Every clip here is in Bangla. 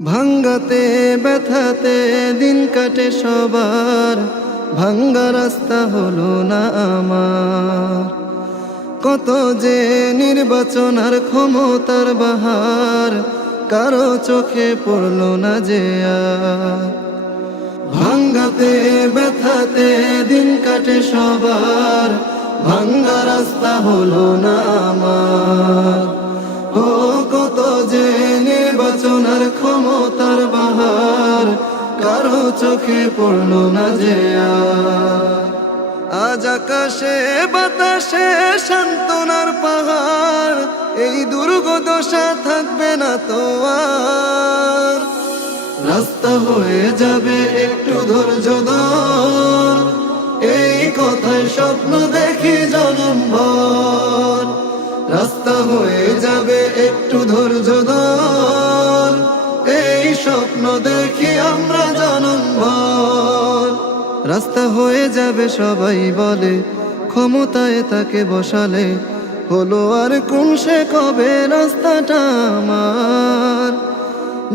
ভাঙ্গাতে ব্যথাতে দিন কাটে সবার, ভাঙ্গা রাস্তা হলো না আমার। কত যে নির্বাচন আর ক্ষমতার বাহার, কারো চোখে পড়লো না যে আর। ভাঙ্গাতে ব্যথাতে দিন কাটে সবার, ভাঙ্গা রাস্তা হলো না আমার। ও কত যে নির্বাচন আর ক্ষমতার বাহার, কারো চোখে পড়লো না যে আর। আজ আকাশে বাতাসে সান্ত্বনার পাহাড়, এই দুর্গদশা থাকবে না তো আর। রাস্তা হয়ে যাবে একটু ধৈর্য ধর, এই কথায় স্বপ্ন দেখি জনমভর। রাস্তা হয়ে যাবে একটু ধৈর্য ধর, এই স্বপ্ন দেখি আমরা জনমভর। রাস্তা হয়ে যাবে সবাই বলে, ক্ষমতায় তাকে বসালে হলো আর কোন সে কবে রাস্তাটা আমার।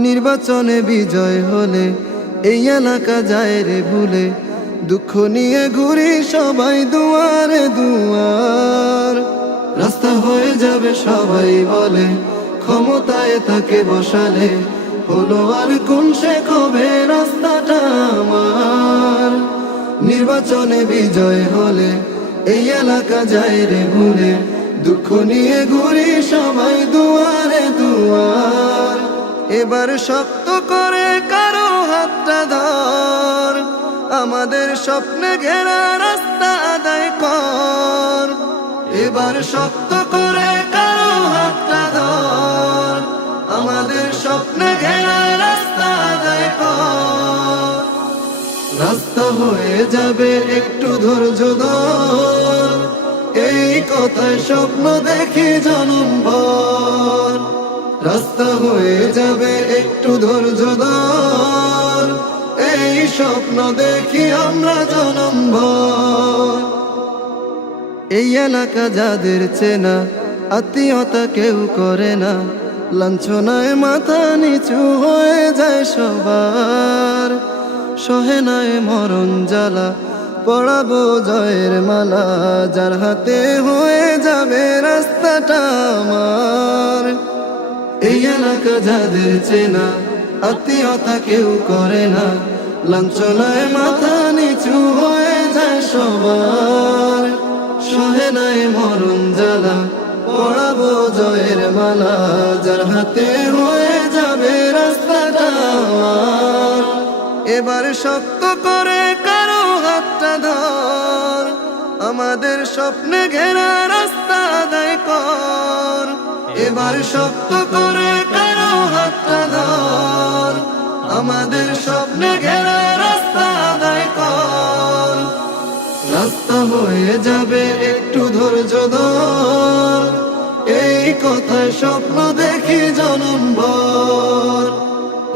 নির্বাচনে বিজয় হলে এই এলাকা যায় রে ভুলে, দুঃখ নিয়ে ঘুরি সবাই দুয়ারে দুয়ার। রাস্তা হয়ে যাবে সবাই বলে, ক্ষমতায় তাকে বসালে হলো আর কোন সে কবে রাস্তাটা আমার। নির্বাচনে বিজয় হলে এই এলাকা যায় রে ভুলে, দুঃখ নিয়ে ঘুরি সবাই দুয়ারে দুয়ার। এবার শক্ত করে কারো হাতটা ধর, আমাদের স্বপ্নে ঘেরা রাস্তা আদায় কর। এবার শক্ত করে কারো হাতটা ধর, আমাদের স্বপ্নে ঘেরা রাস্তা আদায় কর। রাস্তা হয়ে যাবে একটু ধৈর্য ধর, এই কথায় স্বপ্ন দেখি জনমভর। রাস্তা হয়ে যাবে একটু ধৈর্য ধর, এই স্বপ্ন দেখি আমরা জনমভর। এই এলাকা যাদের চেনা, আত্মীয়তা কেউ করে না, লাঞ্ছনায় মাথা নিচু হয়ে যায় সবার। সহে নয় মরণ জ্বালা, পড়াবো জয়ের মালা, যার হাতে হয়ে যাবে রাস্তাটা আমার। এই এলাকা যাদের চেনা, আত্মীয়তা কেউ করে না, লাঞ্ছনায় মাথা নিচু হয়ে যায় সবার। সহে নাই মরণ জ্বালা, পড়াবো জয়ের মালা, যার হাতে হয়ে যাবে রাস্তাটা আমার। এবার শক্ত করে কারো হাতটা ধর, আমাদের স্বপ্নে ঘেরা রাস্তা আদায় কর। এবার শক্ত করে কারো হাতটা ধর, আমাদের স্বপ্নে ঘেরা রাস্তা আদায় কর। রাস্তা হয়ে যাবে একটু ধৈর্য ধর, এই কথায় স্বপ্ন দেখি জনমভর।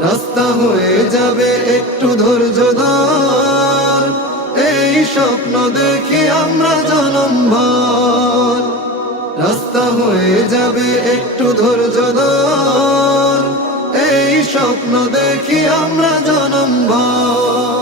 রাস্তা হয়ে যাবে একটু ধৈর্য ধর, এই স্বপ্ন দেখি আমরা জনমভর। রাস্তা হয়ে যাবে একটু ধৈর্য ধর, এই স্বপ্ন দেখি আমরা জনমভর।